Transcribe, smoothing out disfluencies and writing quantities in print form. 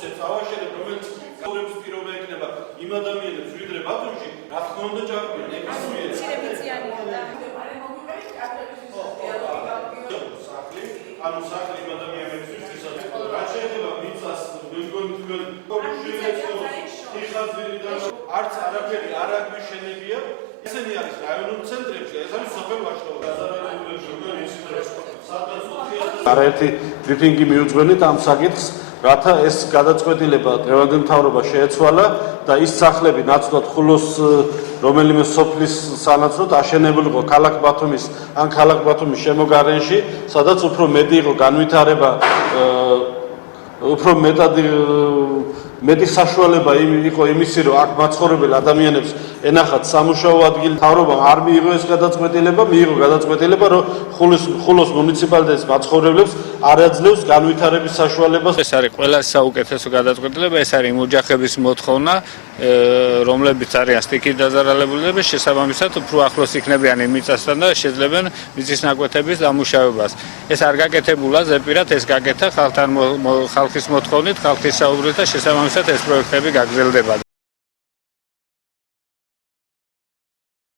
ოფისებს ავაშენებ, რომელიც ცხოვრების პირობა ექნება იმ ადამიანებს, ვიდრე ბათუმში, რა თქმა უნდა ჭარბია, ნებისმიერი. ანუ სახლი იმ ადამიანებისთვის, ვისაც რა შეიძლება მიწას, მე მგონი თქვენ არც არაფერი არ აგვიშენებია. ესენი არის რაიონულ ცენტრებში, ეს არის სოფელ ვაშტოვი. არაერთი ბრიფინგი მიუძღვენით ამ საკითხს, რათა ეს გადაწყვეტილება დღევანდელ მთავრობა შეეცვალა და ის სახლები ნაცვლად ხულოს რომელიმე სოფლის სანაცვლოდ აშენებულიყო ქალაქ ბათუმის ან ქალაქ ბათუმის შემოგარენში, სადაც უფრო მეტი იყო განვითარება, უფრო მეტი საშუალება იყო იმისი, რომ აქ მაცხოვრებელ ადამიანებს ენახათ სამუშაო ადგილი. მთავრობამ არ მიიღო ეს გადაწყვეტილება, მიიღო გადაწყვეტილება, რომ ხულოს მუნიციპალიტეტის მაცხოვრებლებს არ აძლევს განვითარების საშუალებას. ეს არის ყველა საუკეთესო გადაწყვეტილება, ეს არის იმ ოჯახების მოთხოვნა, რომლებიც არიან სტიქით დაზარალებულები, შესაბამისად უფრო ახლოს იქნებიან იმ მიწასთან და შეძლებენ მიწის ნაკვეთების დამუშავებას. ეს არ გაკეთებულა ზეპირად, ეს გაკეთა ხალხის მოთხოვნით, ხალხის საუბრით და შესაბამისად ეს პროექტები გაგრძელდება.